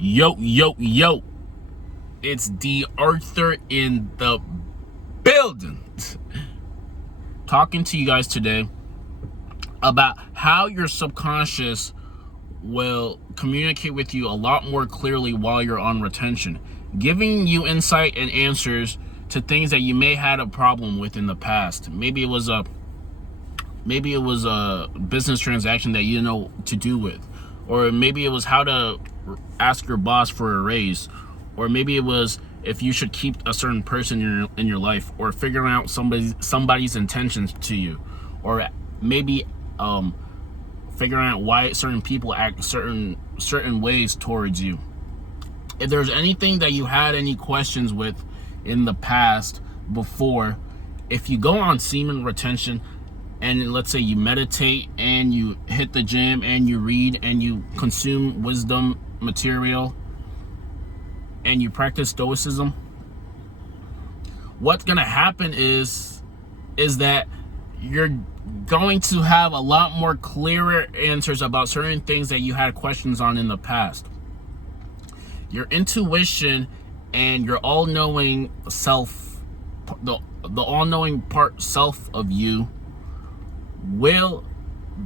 Yo, yo, yo. It's D.Arthur in the building. Talking to you guys today about how your subconscious will communicate with you a lot more clearly while you're on retention, giving you insight and answers to things that you may had a problem with in the past. Maybe it was a business transaction that you know to do with, or maybe it was how to ask your boss for a raise, or maybe it was if you should keep a certain person in your life, or figuring out somebody's intentions to you, or maybe figuring out why certain people act certain ways towards you. If there's anything that you had any questions with in the past before, if you go on semen retention, and let's say you meditate and you hit the gym and you read and you consume wisdom material and you practice stoicism, what's gonna happen is that you're going to have a lot more clearer answers about certain things that you had questions on in the past. Your intuition and your all-knowing self, the all-knowing part self of you, will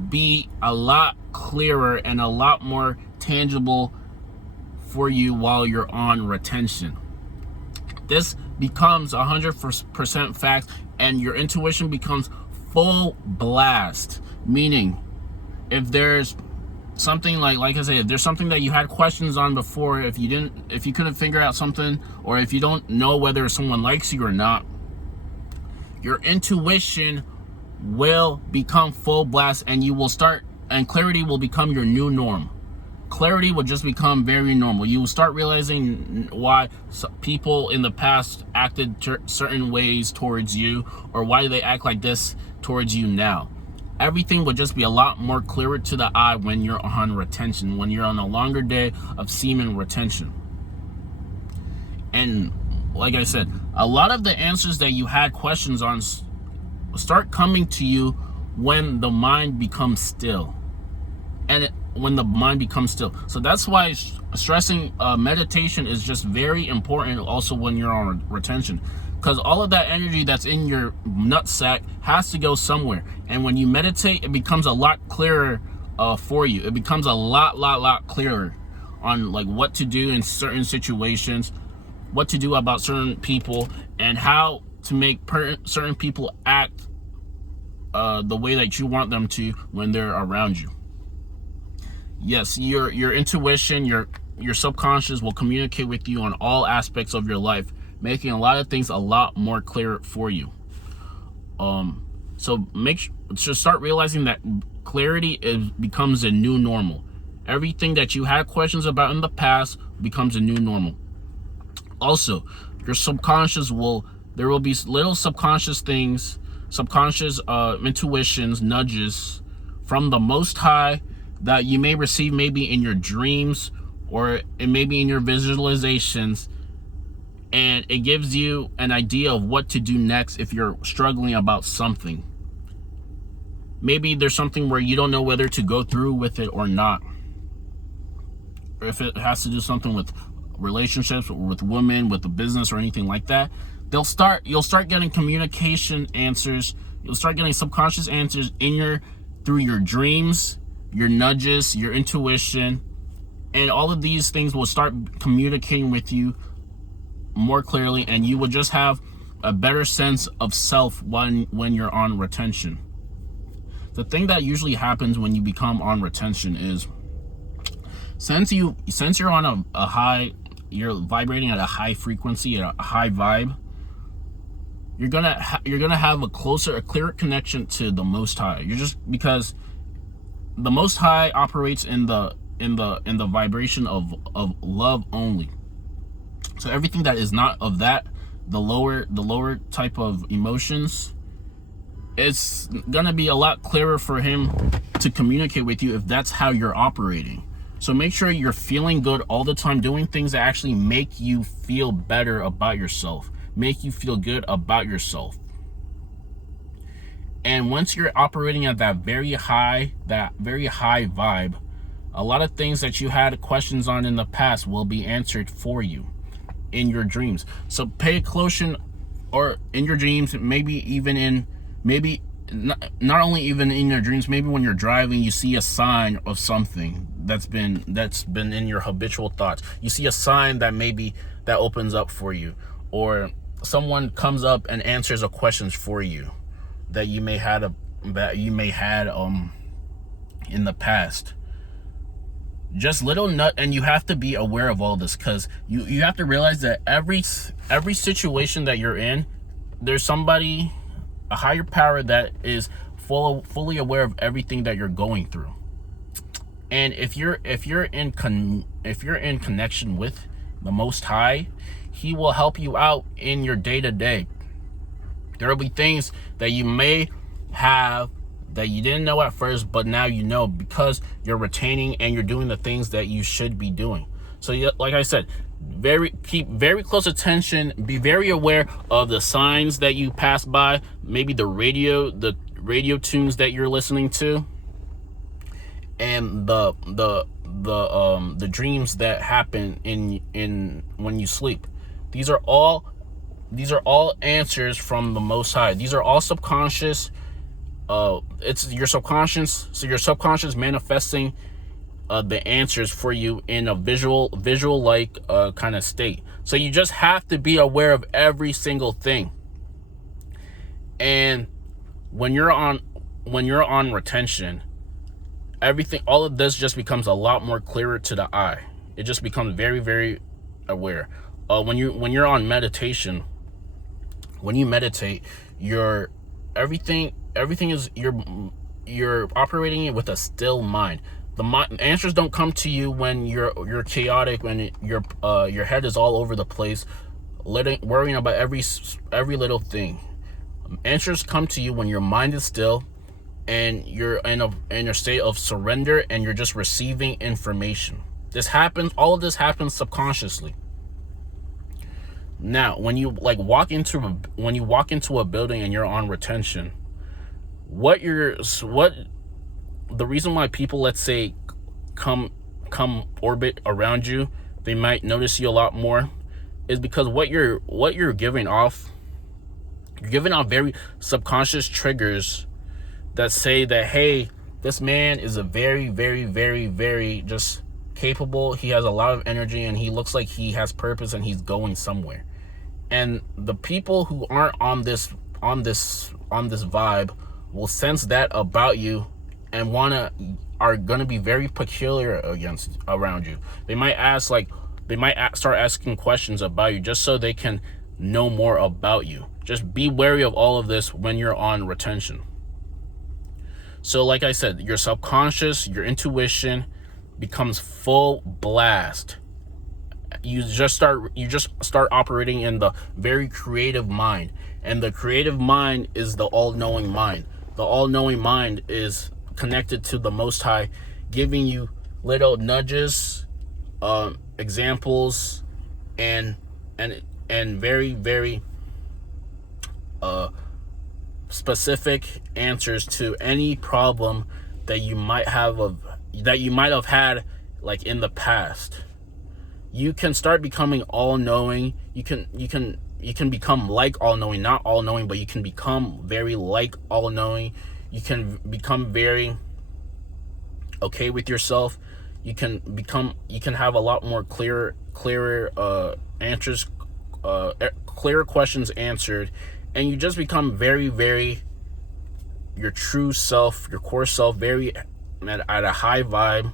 be a lot clearer and a lot more tangible for you while you're on retention. This becomes 100% fact, and your intuition becomes full blast. Meaning, if there's something like I said, if there's something that you had questions on before, if you couldn't figure out something, or if you don't know whether someone likes you or not, your intuition will become full blast, and and clarity will become your new norm. Clarity will just become very normal. You will start realizing why people in the past acted certain ways towards you, or why they act like this towards you now. Everything will just be a lot more clearer to the eye when you're on retention, when you're on a longer day of semen retention. And like I said, a lot of the answers that you had questions on start coming to you when the mind becomes still. When the mind becomes still. So that's why stressing meditation is just very important also when you're on retention. Because all of that energy that's in your nutsack has to go somewhere. And when you meditate, it becomes a lot clearer for you. It becomes a lot clearer on like what to do in certain situations, what to do about certain people, and how to make certain people act the way that you want them to when they're around you. Yes, your intuition, your subconscious will communicate with you on all aspects of your life, making a lot of things a lot more clear for you. So start realizing that clarity becomes a new normal. Everything that you had questions about in the past becomes a new normal. Also, your subconscious there will be little subconscious things, subconscious intuitions, nudges from the Most High that you may receive maybe in your dreams, or it may be in your visualizations, and it gives you an idea of what to do next if you're struggling about something. Maybe there's something where you don't know whether to go through with it or not, or if it has to do something with relationships, or with women, with the business, or anything like that. You'll start getting communication answers. You'll start getting subconscious answers through your dreams, your nudges, your intuition, and all of these things will start communicating with you more clearly, and you will just have a better sense of self when you're on retention. The thing that usually happens when you become on retention is, since you're on a high, you're vibrating at a high frequency, at a high vibe, you're gonna have a clearer connection to the Most High. Because the Most High operates in the vibration of love only. So everything that is not of that, the lower type of emotions, it's gonna be a lot clearer for him to communicate with you if that's how you're operating. So make sure you're feeling good all the time, doing things that actually make you feel better about yourself, make you feel good about yourself. And once you're operating at that very high vibe, A lot of things that you had questions on in the past will be answered for you in your dreams. So pay close, or in your dreams, maybe even in, maybe not only even in your dreams, maybe when you're driving, you see a sign of something that's been in your habitual thoughts. You see a sign that maybe that opens up for you, or someone comes up and answers a question for you that you may had in the past. Just little nut, and you have to be aware of all this, because you have to realize that every situation that you're in, there's somebody, a higher power, that is fully aware of everything that you're going through. And if you're in connection with the Most High, He will help you out in your day-to-day. There will be things that you may have that you didn't know at first, but now you know, because you're retaining and you're doing the things that you should be doing. So like I said, keep very close attention, be very aware of the signs that you pass by, maybe the radio tunes that you're listening to, and the dreams that happen in when you sleep. These are all answers from the Most High. These are all subconscious. It's your subconscious. So your subconscious manifesting the answers for you in a visual like kind of state. So you just have to be aware of every single thing. And when you're on retention, everything, all of this just becomes a lot more clearer to the eye. It just becomes very, very aware. When you're on meditation, when you meditate, everything is, you're operating it with a still mind. The answers don't come to you when you're chaotic, when your head is all over the place, worrying about every little thing. Answers come to you when your mind is still and you're in a state of surrender, and you're just receiving information. All of this happens subconsciously. Now, when you walk into a building and you're on retention, the reason why people, let's say, come orbit around you, they might notice you a lot more, is because what you're giving off, very subconscious triggers that say that, hey, this man is a very, very, very, very just capable. He has a lot of energy, and he looks like he has purpose, and he's going somewhere. And the people who aren't on this vibe will sense that about you, and are gonna be very peculiar around you. They might start asking questions about you just so they can know more about you. Just be wary of all of this when you're on retention. So like I said, your subconscious, your intuition becomes full blast. You just start operating in the very creative mind. And the creative mind is the all-knowing mind. The all-knowing mind is connected to the Most High, giving you little nudges, examples, and very, very specific answers to any problem that you might have had, like, in the past. You can start becoming all-knowing. You can become like all-knowing, not all-knowing, but you can become very like all-knowing. You can become very okay with yourself. You can have a lot more clearer answers, clearer questions answered, and you just become very, very your true self, your core self, very at a high vibe.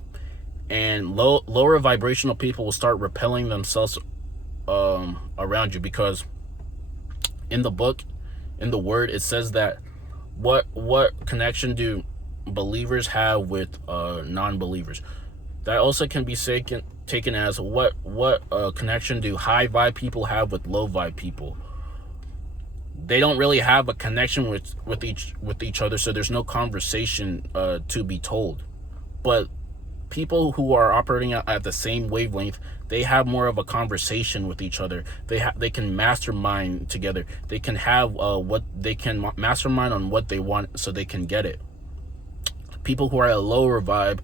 And lower vibrational people will start repelling themselves around you, because in the book, in the word, it says that what connection do believers have with non-believers? That also can be taken as what connection do high vibe people have with low vibe people? They don't really have a connection with each other, so there's no conversation to be told. But people who are operating at the same wavelength, they have more of a conversation with each other. They can mastermind together. They can have mastermind on what they want, so they can get it. People who are at a lower vibe,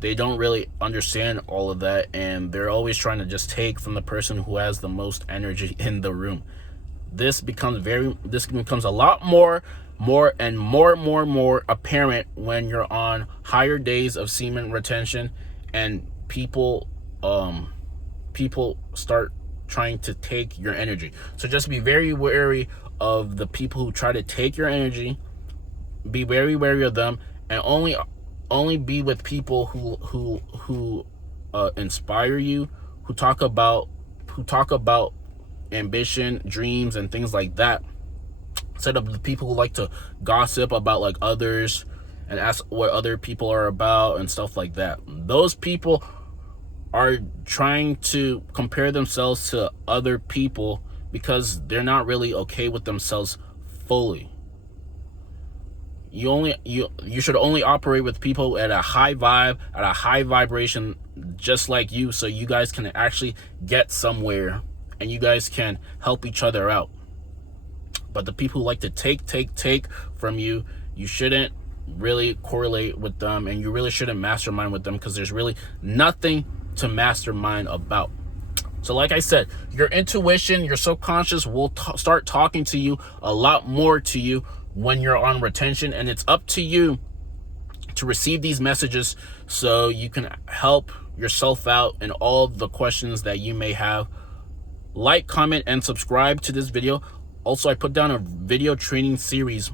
they don't really understand all of that, and they're always trying to just take from the person who has the most energy in the room. This becomes a lot more apparent when you're on higher days of semen retention, and people start trying to take your energy. So just be very wary of the people who try to take your energy. Be very wary of them, and only be with people who inspire you, who talk about ambition, dreams, and things like that, instead of the people who like to gossip about like others and ask what other people are about and stuff like that. Those people are trying to compare themselves to other people because they're not really okay with themselves fully. You should only operate with people at a high vibe, at a high vibration, just like you, so you guys can actually get somewhere and you guys can help each other out. But the people who like to take from you, you shouldn't really correlate with them, and you really shouldn't mastermind with them, because there's really nothing to mastermind about. So like I said, your intuition, your subconscious will start talking to you a lot more to you when you're on retention, and it's up to you to receive these messages so you can help yourself out in all the questions that you may have. Like, comment, and subscribe to this video. Also, I put down a video training series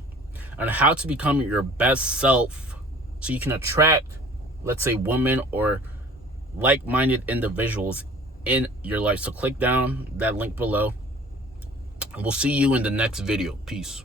on how to become your best self so you can attract, let's say, women or like-minded individuals in your life. So click down that link below, and we'll see you in the next video. Peace.